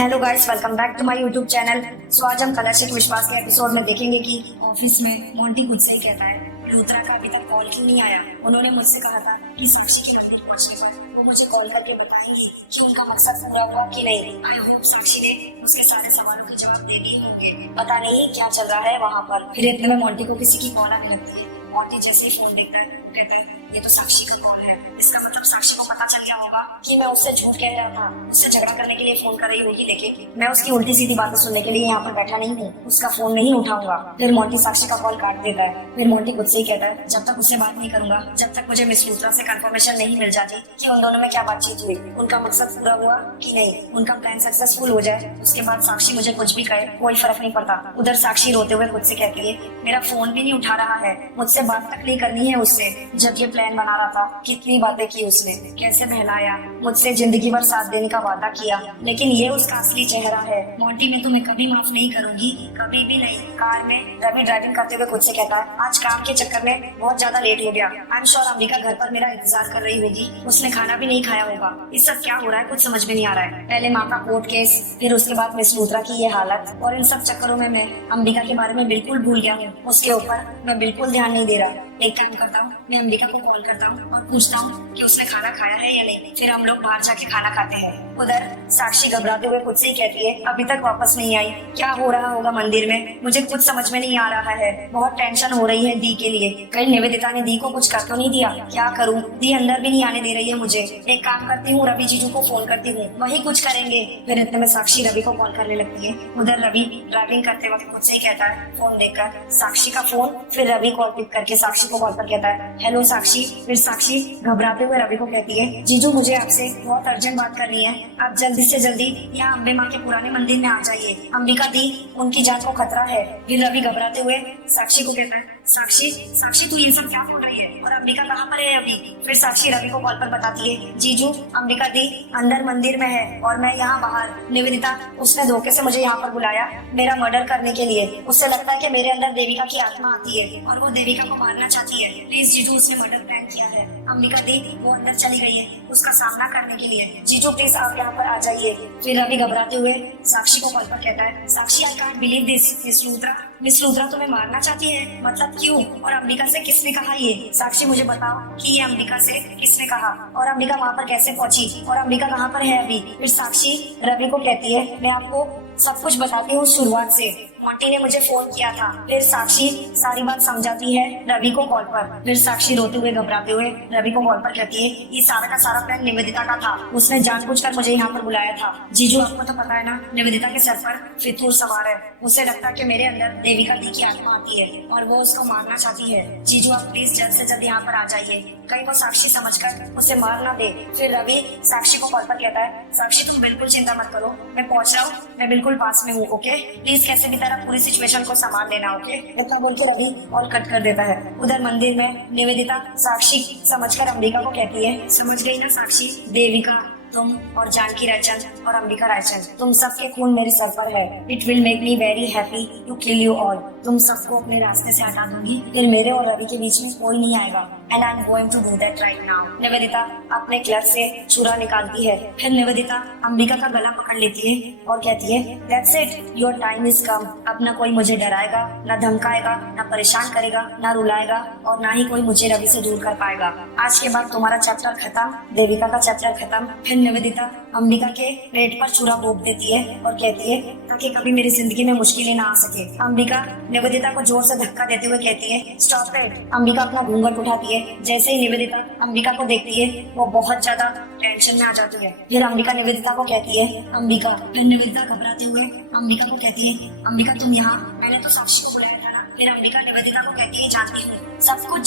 Hello guys, welcome back to my YouTube channel. So आज हम कलर्शिक विश्वास के एपिसोड में देखेंगे कि ऑफिस में मोंटी खुद से ही कहता है लूथरा का अभी तक कॉल क्यों नहीं आया। उन्होंने मुझसे कहा था कि साक्षी के मंदिर पहुंचने पर वो मुझे कॉल करके बताएंगी कि उनका मकसद पूरा हुआ कि नहीं। आई होप साक्षी ने उसके सारे सवालों के जवाब दे दिए होंगे। पता नहीं क्या चल रहा है वहाँ पर। फिर इतने में मोंटी को किसी की कॉल आने लगती है। मोंटी जैसे ही फोन देखता है वो कहता है ये तो साक्षी का कॉल है। इसका मतलब साक्षी को पता चल गया होगा कि मैं उससे झूठ कह रहा था, उससे झगड़ा करने के लिए फोन कर रही होगी। लेकिन मैं उसकी उल्टी सीधी बातें सुनने के लिए यहाँ पर बैठा नहीं हूँ, उसका फोन नहीं उठाऊंगा। फिर मोंटी साक्षी का कॉल काट देता है। फिर मोंटी खुद से ही कहता है जब तक उससे बात नहीं करूंगा, जब तक मुझे मिस लूथरा से कंफर्मेशन नहीं मिल जाती कि उन दोनों में क्या बातचीत हुई, उनका मकसद पूरा हुआ कि नहीं, उनका प्लान सक्सेसफुल हो जाए, उसके बाद साक्षी मुझे कुछ भी कहे कोई फर्क नहीं पड़ता। उधर साक्षी रोते हुए खुद से कहती है मेरा फोन भी नहीं उठा रहा है, मुझसे बात तक नहीं करनी है उससे। जब ये प्लान बना रहा था कितनी बातें की उसने, कैसे बहलाया, मुझसे जिंदगी भर साथ देने का वादा किया, लेकिन ये उसका असली चेहरा है। मोंटी मैं तुम्हें कभी माफ नहीं करूंगी, कभी भी नहीं। कार में रवि ड्राइविंग करते हुए खुद से कहता है आज काम के चक्कर में बहुत ज्यादा लेट हो गया। आई एम श्योर अंबिका घर पर मेरा इंतजार कर रही होगी, उसने खाना भी नहीं खाया होगा। इस सब क्या हो रहा है कुछ समझ में नहीं आ रहा है। पहले माँ का कोर्ट केस, फिर उसके बाद मिस लूथरा की ये हालत, और इन सब चक्करों में मैं अंबिका के बारे में बिल्कुल भूल गया हूँ। उसके ऊपर मैं बिल्कुल ध्यान नहीं दे रहा। एक काम करता हूँ, मैं अंबिका को कॉल करता हूँ और पूछता हूँ कि उसने खाना खाया है या नहीं। फिर हम लोग बाहर जाके खाना खाते हैं। उधर साक्षी घबराते हुए खुद से ही कहती है अभी तक वापस नहीं आई, क्या हो रहा होगा मंदिर में, मुझे कुछ समझ में नहीं आ रहा है। बहुत टेंशन हो रही है दी के लिए, कहीं निवेदिता ने दी को कुछ कर तो नहीं दिया। क्या करूँ, दी अंदर भी नहीं आने दे रही है मुझे। एक काम करती हूँ, रवि जीजू को फोन करती हूँ, वही कुछ करेंगे। फिर इतने में साक्षी रवि को कॉल करने लगती है। उधर रवि ड्राइविंग करते वक्त खुद से ही कहता है फोन देखकर साक्षी का फोन। फिर रवि कॉल पिक करके साक्षी को कॉल पर कहता है हेलो साक्षी। फिर साक्षी घबराते हुए रवि को कहती है जीजू मुझे आपसे बहुत अर्जेंट बात करनी है, आप जल्दी से जल्दी यहाँ अम्बे माँ के पुराने मंदिर में आ जाइए, अंबिका दी उनकी जान को खतरा है। फिर रवि घबराते हुए साक्षी को कहता है साक्षी साक्षी तू ये सब क्या बोल रही है, और अंबिका कहाँ पर है अभी। फिर साक्षी रवि को कॉल पर बताती है जीजू अंबिका दी अंदर मंदिर में है और मैं यहाँ बाहर। निवेदिता उसने धोखे से मुझे यहाँ पर बुलाया मेरा मर्डर करने के लिए। उससे लगता है कि मेरे अंदर देविका की आत्मा आती है और वो देविका को मारना चाहती है। प्लीज जीजू उसने मर्डर प्लान किया है, अंबिका दी वो अंदर चली गई है उसका सामना करने के लिए, जीजू प्लीज आप यहाँ पर आ जाइए। फिर रवि घबराते हुए साक्षी को कॉल पर कहता है Sakshi I can't believe this, miss Luthra तुम्हें मारना चाहती है, मतलब क्यों, और अंबिका से किसने कहा ये। साक्षी मुझे बताओ कि ये अंबिका से किसने कहा, और अंबिका वहाँ पर कैसे पहुंची, और अंबिका कहाँ पर है अभी। फिर साक्षी रवि को कहती है मैं आपको सब कुछ बताती हूँ शुरुआत से, मोंटी ने मुझे फोन किया था। फिर साक्षी सारी बात समझाती है रवि को कॉल पर। फिर साक्षी रोते हुए घबराते हुए रवि को कॉल पर कहती है ये सारा का सारा प्लान निवेदिता का था, उसने जानबूझकर मुझे यहाँ पर बुलाया था। जीजू आपको तो पता है ना निवेदिता के सर पर फितूर सवार है, उसे लगता है कि मेरे अंदर देविका दी की आत्मा आती है और वो उसको मारना चाहती है। जीजू आप प्लीज जल्द से जल्द यहाँ पर आ जाइए, कहीं वो साक्षी समझकर उसे मार ना दे। फिर रवि साक्षी को कॉल पर कहता है साक्षी तुम बिल्कुल चिंता मत करो, मैं पहुंच रहा हूँ, मैं बिल्कुल पास में हूँ, ओके प्लीज कैसे भी तरह पूरी सिचुएशन को संभाल लेना, ओके। इतना बोल के रवि कॉल कट कर देता है। उधर मंदिर में निवेदिता साक्षी समझकर अंबिका को कहती है समझ गई ना साक्षी, देविका तुम और जानकी रायचंद और अंबिका रायचंद तुम सबके खून मेरे सर पर है। It will make me very happy to kill you all. तुम सबको अपने रास्ते से हटा दूंगी, फिर मेरे और रवि के बीच में कोई नहीं आएगा, and I am going to do that right now. Nivedita अपने क्लच से छुरा निकालती है। फिर निवेदिता अंबिका का गला पकड़ लेती है और कहती है that's it, your time is come. अब न कोई मुझे डराएगा, न धमकाएगा, न परेशान करेगा, न रुलाएगा, और न ही कोई मुझे रवि से दूर कर पाएगा। आज के बाद तुम्हारा चैप्टर खत्म, देविका का चैप्टर खत्म। फिर निवेदिता अंबिका के पेट पर छुरा भोंक देती है और कहती है ताकि कभी मेरी जिंदगी में मुश्किलें ना आ सके। अंबिका निवेदिता को जोर से धक्का देते हुए कहती है स्टॉप इट। अंबिका अपना घूंघट उठाती है। जैसे ही निवेदिता अंबिका को देखती है वो बहुत ज्यादा टेंशन में आ जाती है। फिर अंबिका निवेदिता को कहती है अंबिका। फिर निवेदिता घबराते हुए अंबिका को कहती है अंबिका तुम यहाँ, मैंने तो साक्षी को बुलाया था ना। फिर अंबिका निवेदिता को कहती है जानती हूँ, सब कुछ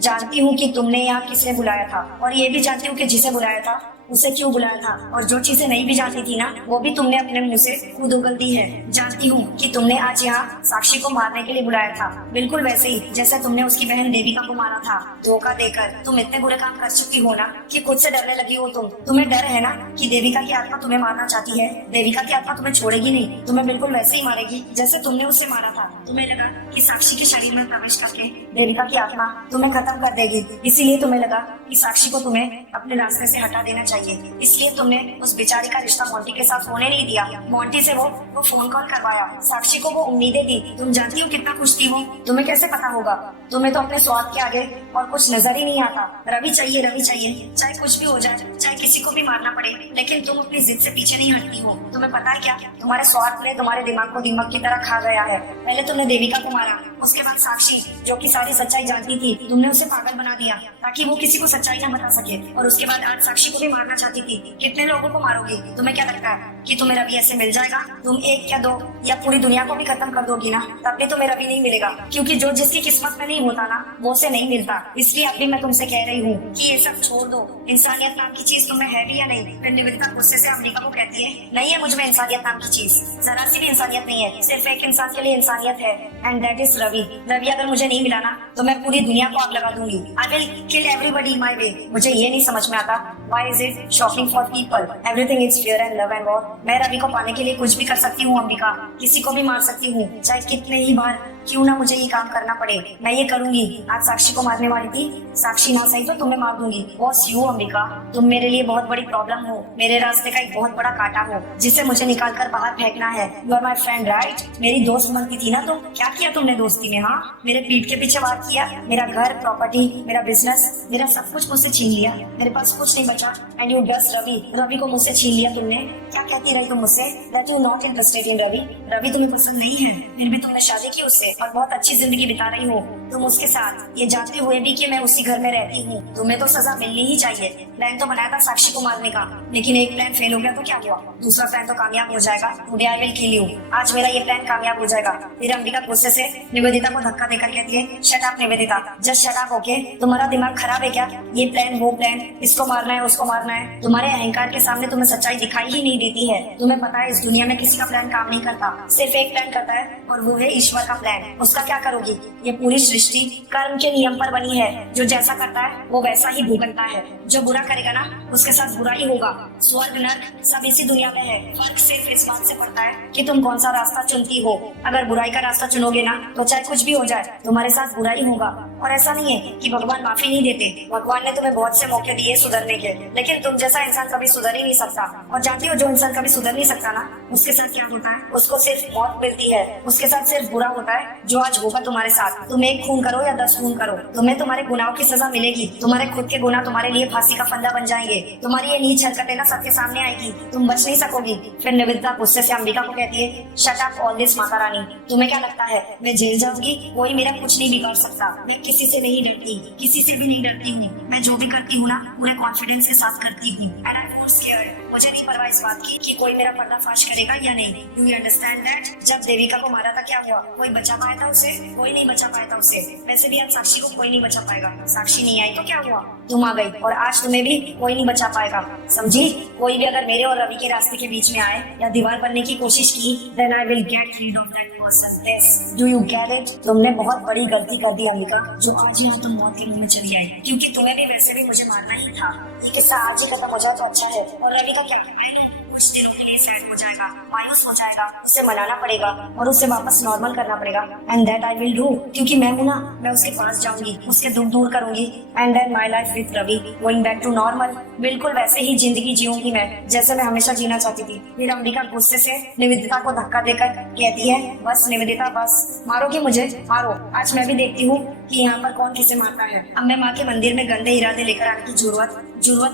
जानती हूँ कि तुमने यहाँ किसे बुलाया था, और ये भी जानती हूँ कि जिसे बुलाया था उसे क्यों बुलाया था, और जो चीजें नहीं भी जानती थी ना वो भी तुमने अपने मुंह से खुद उगल दी है। जानती हूँ कि तुमने आज यहाँ साक्षी को मारने के लिए बुलाया था, बिल्कुल वैसे ही जैसे तुमने उसकी बहन देविका को मारा था। धोखा देकर तुम इतने बुरे काम कर सकती हो ना कि खुद से डरने लगी हो तुम। तुम्हें डर है ना कि देविका की आत्मा तुम्हें मारना चाहती है, देविका की आत्मा तुम्हें छोड़ेगी नहीं, तुम्हें बिल्कुल वैसे ही मारेगी जैसे तुमने उसे मारा था। तुम्हें लगा कि साक्षी के शरीर में प्रवेश करके देविका की आत्मा तुम्हें खत्म कर देगी, इसीलिए तुम्हें लगा कि साक्षी को तुम्हें अपने रास्ते से हटा देना चाहिए, इसलिए तुमने उस बेचारी का रिश्ता मोंटी के साथ होने नहीं दिया। मोंटी से वो फोन कॉल करवाया, साक्षी को वो उम्मीदें दी। तुम जानती हो कितना खुश थी वो? तुम्हें कैसे पता होगा? तुम्हें तो अपने स्वार्थ के आगे और कुछ नजर ही नहीं आता। रवि चाहिए, रवि चाहिए, चाहे कुछ भी हो जाए, चाहे किसी को भी मारना पड़े, लेकिन तुम अपनी जिद से पीछे नहीं हटती हो। तुम्हें पता है क्या, तुम्हारे स्वार्थ ने तुम्हारे दिमाग को दीमक की तरह खा गया है। पहले तुमने देविका को मारा, उसके बाद साक्षी जो कि सारी सच्चाई जानती थी, तुमने उसे पागल बना दिया ताकि वो किसी को सच्चाई न बता सके, और उसके बाद आज साक्षी को भी मारना चाहती थी। कितने लोगों को मारोगी? तुम्हें क्या लगता है कि तुम्हें रवि ऐसे मिल जाएगा? तुम एक या दो या पूरी दुनिया को भी खत्म कर दोगी ना, तब भी तुम्हें रवि नहीं मिलेगा, क्योंकि जो जिसकी किस्मत में नहीं होता ना, वो से नहीं मिलता। इसलिए अभी मैं तुमसे कह रही हूँ कि ये सब छोड़ दो। इंसानियत नाम की चीज तुम्हें है भी या नहीं? फिर निवेदिता गुस्से से अम्बिका को कहती है, नहीं है मुझ में इंसानियत नाम की चीज, जरा सी भी इंसानियत नहीं है। सिर्फ एक इंसान के लिए इंसानियत है, and that is Ravi. Ravi अगर मुझे नहीं मिला ना, तो मैं पूरी दुनिया को आग लगा दूंगी। I will kill everybody in my way. मुझे ये नहीं समझ में आता, why is it shocking for people? Everything is fair and love and war. मैं रवि को पाने के लिए कुछ भी कर सकती हूँ अम्बिका, किसी को भी मार सकती हूँ, चाहे कितने ही बार क्यों ना मुझे ये काम करना पड़े, मैं ये करूंगी। आज साक्षी को मारने वाली थी, साक्षी ना सही तो तुम्हें मार दूंगी। बॉस यू अम्बिका, तुम मेरे लिए बहुत बड़ी प्रॉब्लम हो, मेरे रास्ते का एक बहुत बड़ा कांटा हो, जिसे मुझे निकाल कर बाहर फेंकना है। You are my friend right? मेरी दोस्त बनती थी ना तुम? क्या किया तुमने दोस्ती में? हाँ, मेरे पीठ के पीछे बात किया, मेरा घर, प्रॉपर्टी, मेरा बिजनेस, मेरा सब कुछ मुझसे छीन लिया, मेरे पास कुछ नहीं बचा। And you just Ravi, Ravi को मुझसे छीन लिया तुमने। क्या कहती रही तुम मुझसे? That you not interested in Ravi. Ravi तुम्हें पसंद नहीं है, फिर भी तुमने शादी की उससे और बहुत अच्छी जिंदगी बिता रही हो तुम उसके साथ, ये जानते हुए भी कि मैं उसी घर में रहती हूँ। तुम्हें तो सजा मिलनी ही चाहिए। प्लान तो बनाया था साक्षी को मारने का, लेकिन एक प्लान फेल हो गया तो क्या हुआ, दूसरा प्लान तो कामयाब हो जाएगा। Today I will kill you. आज मेरा ये प्लान कामयाब हो जाएगा। फिर अम्बिका गुस्से से निवेदिता को धक्का देकर कहती है, shut up Nivedita, just shut up. Okay, तुम्हारा दिमाग खराब है क्या? ये प्लान वो प्लान, इसको मारना है उसको मारना है, तुम्हारे अहंकार के सामने तुम्हें सच्चाई दिखाई ही नहीं देती है। तुम्हें पता है इस दुनिया में किसी का प्लान काम नहीं करता, सिर्फ एक प्लान करता है, और वो है ईश्वर का प्लान। उसका क्या करोगी? ये पूरी सृष्टि कर्म के नियम पर बनी है, जो जैसा करता है वो वैसा ही भुगतता है। जो बुरा करेगा ना, उसके साथ बुरा ही होगा। स्वर्ग नर्क सब इसी दुनिया में है, फर्क सिर्फ इस बात से पड़ता है कि तुम कौन सा रास्ता चुनती हो। अगर बुराई का रास्ता चुनोगे ना, तो चाहे कुछ भी हो जाए, तुम्हारे साथ बुरा ही होगा। और ऐसा नहीं है कि भगवान माफी नहीं देते, भगवान ने तुम्हें बहुत से मौके दिए सुधरने के, लेकिन तुम जैसा इंसान कभी सुधर ही नहीं सकता। और जानती हो, जो इंसान कभी सुधर नहीं सकता ना, उसके साथ क्या होता है? उसको सिर्फ मौत मिलती है, उसके साथ सिर्फ बुरा होता है जो आज होगा तुम्हारे साथ। तुम एक खून करो या 10 खून करो, तुम्हें तुम्हारे गुनाहों की सजा मिलेगी। तुम्हारे खुद के गुनाह तुम्हारे लिए फांसी का फंदा बन जाएंगे। तुम्हारी ये नीच हरकतें ना सबके सामने आएगी, तुम बच नहीं सकोगी। फिर निवेदिता गुस्से से अम्बिका को कहती है, shut up all this Mata Rani. तुम्हें क्या लगता है मैं जेल जाऊंगी? कोई मेरा कुछ नहीं बिगाड़ सकता। मैं किसी से नहीं डरती, किसी से भी नहीं डरती हूँ। मैं जो भी करती हूँ ना, पूरे कॉन्फिडेंस के साथ करती हूँ। And I am not scared. मुझे नहीं परवाह इस बात की कि कोई मेरा पर्दाफाश करेगा या नहीं। Do you understand that? जब देविका को मारा था क्या हुआ? कोई बचा पाया था उसे? कोई नहीं बचा पाया था उसे। वैसे भी आज साक्षी को कोई नहीं बचा पाएगा। साक्षी नहीं आई तो क्या हुआ? तुम आ गई, और आज तुम्हें भी कोई नहीं बचा पाएगा, समझी? कोई भी अगर मेरे और रवि के रास्ते के बीच में आए या दीवार बनने की कोशिश की, then I will get rid of that person. Yes, do you get it? तुमने बहुत बड़ी गलती कर दी अम्बिका, जो आज ना तुम मौत के मुंह में चली आई, क्योंकि तुम्हें भी वैसे भी मुझे मारना ही था। ये किस्सा आज ही खत्म हो जाए तो अच्छा है। और रवि का क्या? I know, कुछ दिनों के लिए सैड हो जाएगा, मायूस हो जाएगा, उसे मनाना पड़ेगा और उसे वापस नॉर्मल करना पड़ेगा। And that I will do, क्योंकि मैं हूं ना, मैं उसके पास जाऊंगी, उसके दुख दूर करूंगी। And then my life with Ravi going back to normal. बिल्कुल वैसे ही जिंदगी जीऊंगी मैं, जैसे मैं हमेशा जीना चाहती थी। फिर अम्बिका गुस्से से निवेदिता को धक्का देकर कहती है, बस निवेदिता बस, मारोगी मुझे? मारो, आज मैं भी देखती हूँ कि यहाँ पर कौन किसे मारता है। अम्बे माँ के मंदिर में गंदे इरादे लेकर आने की जरूरत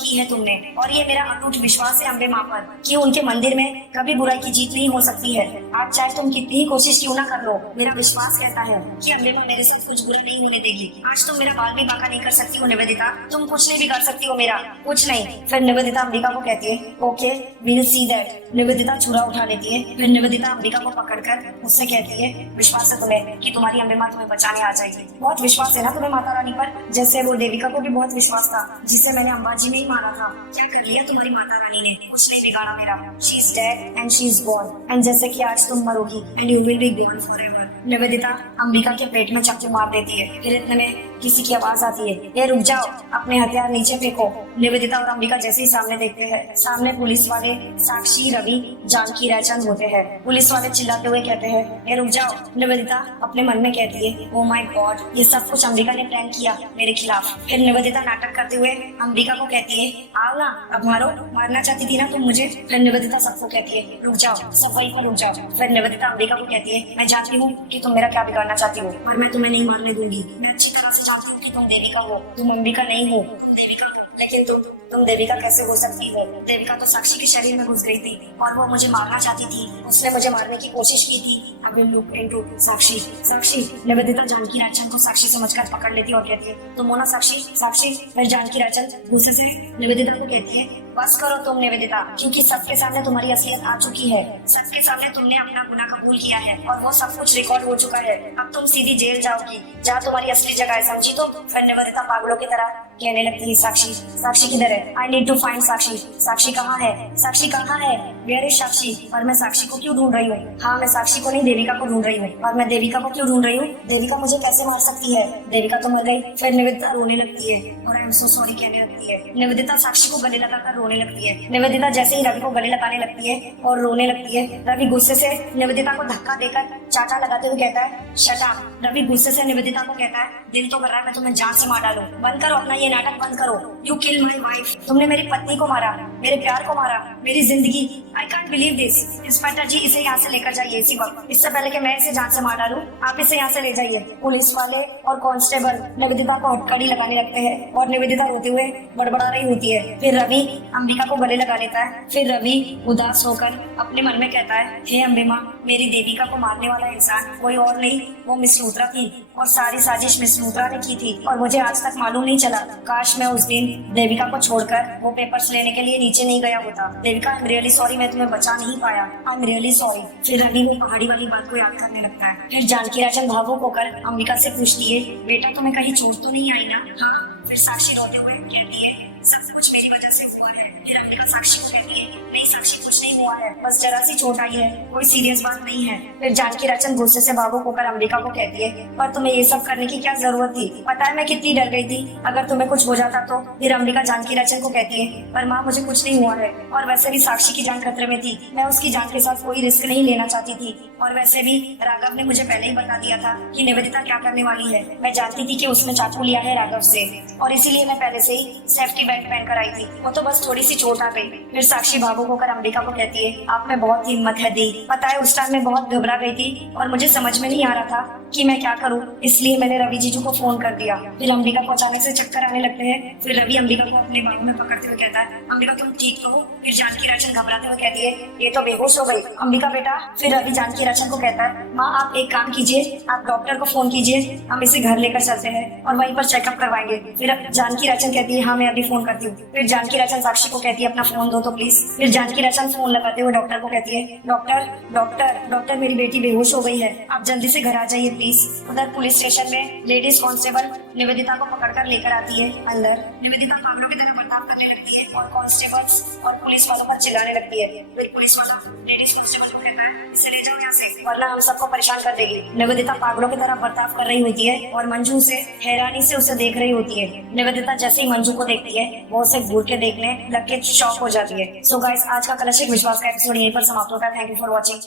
की है तुमने, और ये मेरा अटूट विश्वास है अम्बे माँ पर कि उनके मंदिर में कभी बुराई की जीत नहीं हो सकती है। आज चाहे तुम कितनी ही कोशिश क्यों ना कर लो, मेरा विश्वास कहता है कि अम्बे माँ मेरे साथ कुछ बुरा नहीं होने देगी। आज तुम मेरा बाल भी बांका नहीं कर सकती हो निवेदिता, तुम कुछ नहीं बिगाड़ सकती हो मेरा, कुछ नहीं। फिर निवेदिता अम्बिका को कहती है, okay we'll see that. Nivedita छुरा उठा लेती है। फिर निवेदिता अम्बिका को पकड़कर उससे कहती है, विश्वास है तुम्हें कि तुम्हारी अम्बे माँ तुम्हें बचाने आ जाएगी? बहुत विश्वास है ना तुम्हें माता रानी पर, जैसे वो देविका को भी बहुत विश्वास था, जिसे मैंने अंबाजी ने ही मारा था। क्या कर लिया तुम्हारी माता रानी ने? कुछ नहीं बिगाड़ा मेरा। She is dead and she is gone. And जैसे कि आज तुम मरोगी and you will be gone forever. Nivedita Ambika के पेट में चाकू मार देती है। फिर इतने में किसी की आवाज आती है, ये रुक जाओ, अपने हथियार नीचे फेंको। निवेदिता और अंबिका जैसे ही सामने देखते हैं, सामने पुलिस वाले साक्षी, रवि, जानकी, रायचंद होते हैं। पुलिस वाले चिल्लाते हुए कहते हैं, ये रुक जाओ। निवेदिता अपने मन में कहती है, ओ माय गॉड, ये सब कुछ अंबिका ने प्लान किया मेरे खिलाफ। फिर निवेदिता नाटक करते हुए अंबिका को कहती है, आओ ना, अब मारो, मारना चाहती थी ना तुम मुझे। फिर निवेदिता सबको कहती है, रुक जाओ, सब वहीं पर रुक जाओ। फिर निवेदिता अंबिका को कहती है, मैं जानती हूँ कि तुम मेरा क्या बिगाड़ना चाहती हो, पर मैं तुम्हें नहीं मारने दूंगी। मैं अच्छी तरह से जानती हूँ कि तुम देविका हो, तुम अंबिका नहीं हो, तुम देविका हो। लेकिन तुम देविका कैसे हो सकती हो? देविका तो साक्षी के शरीर में घुस गई थी और वो मुझे मारना चाहती थी, उसने मुझे मारने की कोशिश की थी। आई विल लुक इनटू साक्षी। साक्षी। निवेदिता जानकी रायचंद को साक्षी समझकर पकड़ लेती और कहती है, तुम हो ना साक्षी? साक्षी। फिर जानकी रायचंद गुस्से से निवेदिता को कहती है, बस करो तुम निवेदिता, क्योंकि सबके सामने तुम्हारी असलियत आ चुकी है। सबके सामने तुमने अपना गुनाह कबूल किया है और वो सब कुछ रिकॉर्ड हो चुका है। अब तुम सीधी जेल जाओगी, जहाँ तुम्हारी असली जगह है, समझी? तो फिर निवेदिता पागलों की तरह कहने लगती है, साक्षी, साक्षी किधर है? आई नीड टू फाइंड साक्षी। साक्षी कहाँ है? साक्षी कहाँ है? वेयर इज साक्षी? और मैं साक्षी को क्यों ढूंढ रही हूँ? हाँ, मैं साक्षी को नहीं, देविका को ढूंढ रही हूँ। और मैं देविका को क्यों ढूंढ रही हूँ? देविका मुझे कैसे मार सकती है? देविका तो मर गई। फिर निवेदिता रोने लगती है और आई एम सो सॉरी कहने लगती है। निवेदिता साक्षी को गले लगाकर रोने लगती है। निवेदिता जैसे ही रवि को गले लगाने लगती है और रोने लगती है, रवि गुस्से से निवेदिता को धक्का देकर चाटा लगाते हुए कहता है, शट अप। रवि गुस्से से निवेदिता को कहता है, दिल तो कर रहा है मैं तुम्हें जान से मार डालूं, बंद करो अपना ये नाटक, बंद करो। You kill my wife. तुमने मेरी पत्नी को मारा, मेरे प्यार को मारा, मेरी जिंदगी। I can't believe this. Inspector ji, इसे यहाँ से लेकर जाइए इसी वक्त, इससे पहले कि मैं इसे जान से मार डालूं। आप इसे यहाँ से ले जाइए। पुलिस वाले और कांस्टेबल निवेदिता को हथकड़ी लगाने लगते हैं और निवेदिता रोते हुए बड़बड़ा रही होती है। फिर रवि अंबिका को गले लगा लेता है। फिर रवि उदास होकर अपने मन में कहता है, हे अम्बे माँ, मेरी देविका को मारने वाला इंसान कोई और नहीं, वो मिस लूथरा थी और सारी साजिश मिस लूथरा ने की थी और मुझे आज तक मालूम नहीं चला। काश मैं उस दिन देविका को छोड़कर वो पेपर्स लेने के लिए नीचे नहीं गया होता। Devika, I am really sorry, मैं तुम्हें बचा नहीं पाया। I am really sorry. फिर रवि वो पहाड़ी वाली बात को याद करने लगता है। फिर जानकी रायचंद भावुक होकर अंबिका से पूछती है, बेटा तुम्हें कहीं चोट तो नहीं आई ना? हाँ। फिर साक्षी रोते हुए कहती है, सब कुछ मेरी वजह से हुआ है। फिर अंबिका साक्षी को कहती है, नहीं साक्षी, कुछ नहीं हुआ है, बस जरा सी चोट आई है, कोई सीरियस बात नहीं है। फिर जानकी रायचंद गुस्से से भावुक होकर अंबिका को कहती है, पर तुम्हें ये सब करने की क्या जरूरत थी? पता है मैं कितनी डर गई थी अगर तुम्हें कुछ हो जाता तो। फिर अंबिका जानकी रायचंद को कहती है, पर माँ मुझे कुछ नहीं हुआ है और वैसे भी साक्षी की जान खतरे में थी, मैं उसकी जान के साथ कोई रिस्क नहीं लेना चाहती थी। और वैसे भी राघव ने मुझे पहले ही बता दिया था कि निवेदिता क्या करने वाली है। मैं जानती थी कि उसने चाकू लिया है राघव से और इसीलिए मैं पहले से ही सेफ्टी बेल्ट पहनकर आई थी, वो तो बस थोड़ी सी चोट आ गई। फिर साक्षी भावुक होकर अंबिका को कहती है, आप में बहुत हिम्मत है दी। पता है उस टाइम मैं बहुत घबरा गई थी और मुझे समझ में नहीं आ रहा था कि मैं क्या करूं, इसलिए मैंने रवि जीजू को फोन कर दिया। फिर अंबिका को अचानक से चक्कर आने लगते हैं। फिर रवि अंबिका को अपने बाहों में पकड़ते हुए कहता है, अंबिका तुम ठीक तो हो? फिर जानकी रायचंद घबराते हुए कहती है, ये तो बेहोश हो गई अंबिका बेटा। फिर रवि जानकी रायचंद को कहता है, माँ आप एक काम कीजिए, आप डॉक्टर को फोन कीजिए, हम इसे घर लेकर चलते हैं और वहीं पर चेकअप करवाएंगे। फिर जानकी रायचंद कहती है, हाँ मैं अभी फोन करती हूँ। फिर जानकी रायचंद साक्षी को कहती है, अपना फोन दो तो प्लीज। फिर जानकी रायचंद फोन लगाते हुए डॉक्टर को कहती है, डॉक्टर डॉक्टर डॉक्टर मेरी बेटी बेहोश हो गई है, आप जल्दी से घर आ जाइए प्लीज। उधर पुलिस स्टेशन में लेडीज कांस्टेबल निवेदिता को पकड़कर लेकर आती है अंदर। निवेदिता पागलों की तरह बर्ताव करने लगती है और कांस्टेबल्स और पुलिस वालों पर चिल्लाने लगती है। फिर पुलिस वाला लेडीज कांस्टेबल को कहता है, इसे ले जाओ यहाँ से वरना हम सबको परेशान कर देगी। निवेदिता पागलों की तरह बर्ताव कर रही होती है और मंजू उसे हैरानी से उसे देख रही होती है। निवेदिता जैसे ही मंजू को देखती है वो उसे घूर के देखने लग के शॉक हो जाती है। सो गाइस, आज का कलशिक विश्वास का एपिसोड यहीं पर समाप्त होता है। Thank you for watching.